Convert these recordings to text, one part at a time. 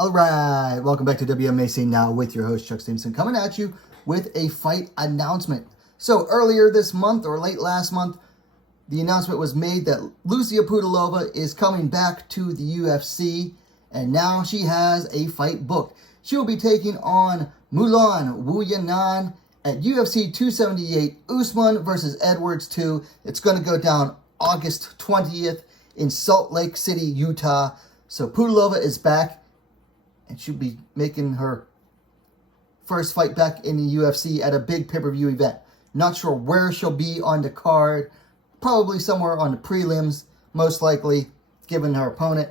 Alright, welcome back to Wmma Now with your host Chuck Stevenson, coming at you with a fight announcement. So earlier this month, or late last month, the announcement was made that Lucie Pudilova is coming back to the UFC, and now she has a fight booked. She will be taking on Wu Yana at UFC 278, Usman versus Edwards 2. It's going to go down August 20th in Salt Lake City, Utah. So Pudilova is back, and she'll be making her first fight back in the UFC at a big pay-per-view event. Not sure where she'll be on the card. Probably somewhere on the prelims, most likely, given her opponent.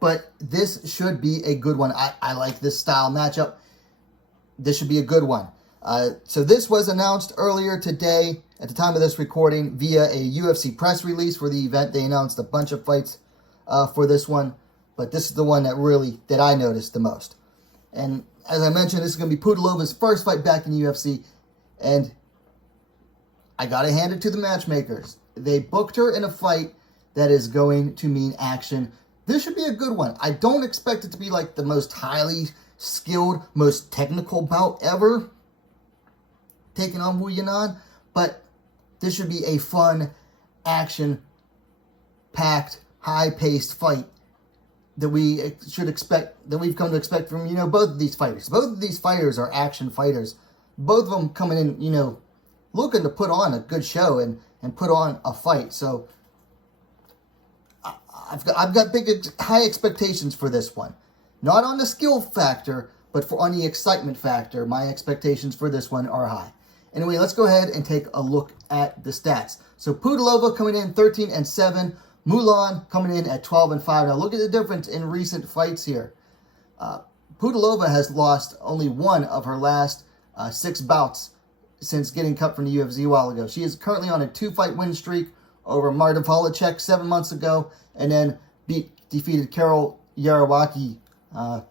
But this should be a good one. I like this style matchup. This should be a good one. So this was announced earlier today, at the time of this recording, via a UFC press release for the event. They announced a bunch of fights for this one. But this is the one that I noticed the most. And as I mentioned, this is going to be Pudilova's first fight back in the UFC. And I got to hand it to the matchmakers. They booked her in a fight that is going to mean action. This should be a good one. I don't expect it to be like the most highly skilled, most technical bout ever, taking on Wu Yana. But this should be a fun, action-packed, high-paced fight that we should expect, that we've come to expect from, both of these fighters. Both of these fighters are action fighters. Both of them coming in, looking to put on a good show and put on a fight. So I've got high expectations for this one. Not on the skill factor, but on the excitement factor. My expectations for this one are high. Anyway, let's go ahead and take a look at the stats. So Pudilova coming in 13-7. Mulan coming in at 12-5. Now look at the difference in recent fights here. Pudilova has lost only one of her last 6 bouts since getting cut from the UFC a while ago. She is currently on a 2-fight win streak over Marta Volacek 7 months ago, and then defeated Carol Yarawaki, a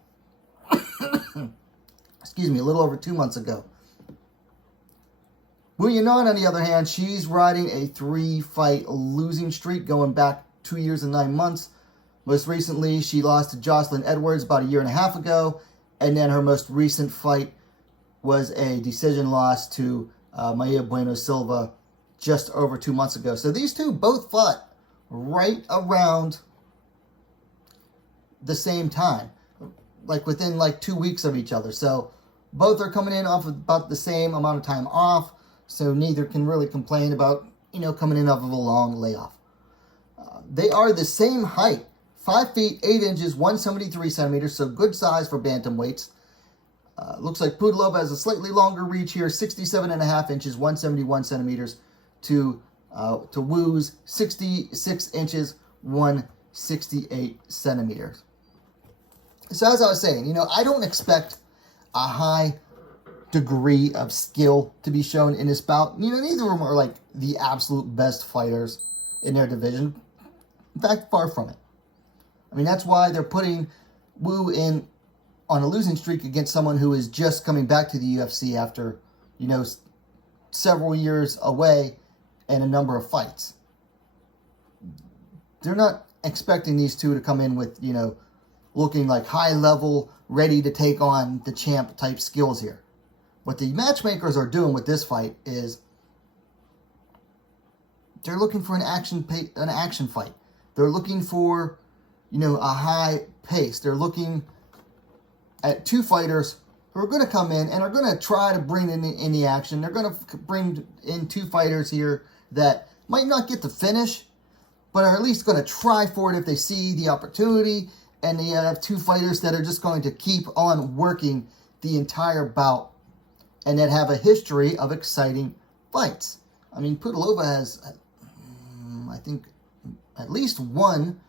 little over 2 months ago. Wu Yana, on the other hand, she's riding a 3-fight losing streak going back 2 years and 9 months. Most recently, she lost to Jocelyn Edwards about a year and a half ago, and then her most recent fight was a decision loss to Maia Bueno Silva just over 2 months ago. So these two both fought right around the same time, like within 2 weeks of each other. So both are coming in off of about the same amount of time off. So neither can really complain about, coming in off of a long layoff. They are the same height, 5 feet, 8 inches, 173 centimeters, so good size for bantamweights. Looks like Pudilova has a slightly longer reach here, 67.5 inches, 171 centimeters, to Wu's 66 inches, 168 centimeters. So as I was saying, I don't expect a high degree of skill to be shown in this bout. Neither of them are like the absolute best fighters in their division. In fact, far from it. I mean, that's why they're putting Wu in on a losing streak against someone who is just coming back to the UFC after, several years away and a number of fights. They're not expecting these two to come in with, looking like high level, ready to take on the champ type skills here. What the matchmakers are doing with this fight is they're looking for an action fight. They're looking for, a high pace. They're looking at two fighters who are going to come in and are going to try to bring in the action. They're going to bring in two fighters here that might not get the finish, but are at least going to try for it if they see the opportunity. And they have two fighters that are just going to keep on working the entire bout and that have a history of exciting fights. I mean, Pudilova has, I think, at least one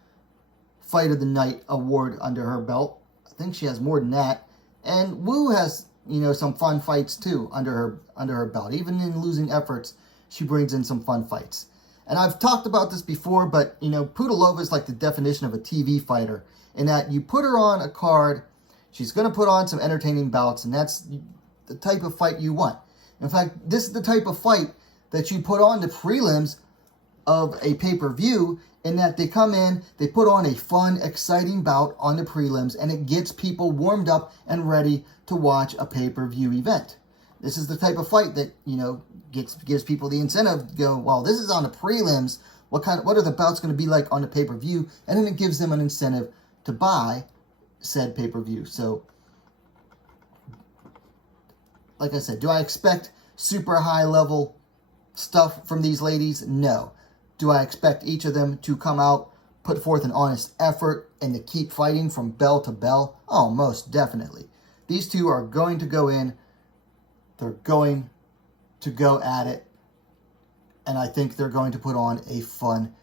Fight of the Night award under her belt. I think she has more than that. And Wu has, some fun fights too under her belt. Even in losing efforts, she brings in some fun fights. And I've talked about this before, but, Pudilova is like the definition of a TV fighter, in that you put her on a card, she's going to put on some entertaining bouts, and that's the type of fight you want. In fact, this is the type of fight that you put on the prelims of a pay-per-view in that they come in, they put on a fun, exciting bout on the prelims, and it gets people warmed up and ready to watch a pay-per-view event. This is the type of fight that, gives people the incentive to go, well, this is on the prelims. What are the bouts going to be like on the pay-per-view? And then it gives them an incentive to buy said pay-per-view. So, like I said, do I expect super high-level stuff from these ladies? No. Do I expect each of them to come out, put forth an honest effort, and to keep fighting from bell to bell? Oh, most definitely. These two are going to go in. They're going to go at it. And I think they're going to put on a fun,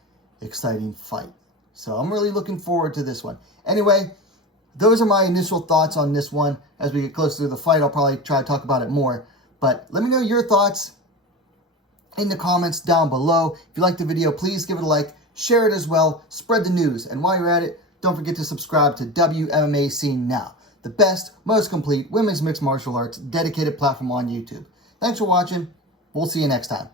exciting fight. So I'm really looking forward to this one. Anyway, those are my initial thoughts on this one. As we get closer to the fight, I'll probably try to talk about it more. But let me know your thoughts in the comments down below. If you liked the video, please give it a like, share it as well, spread the news. And while you're at it, don't forget to subscribe to Wmma Scene Now, the best, most complete women's mixed martial arts dedicated platform on YouTube. Thanks for watching. We'll see you next time.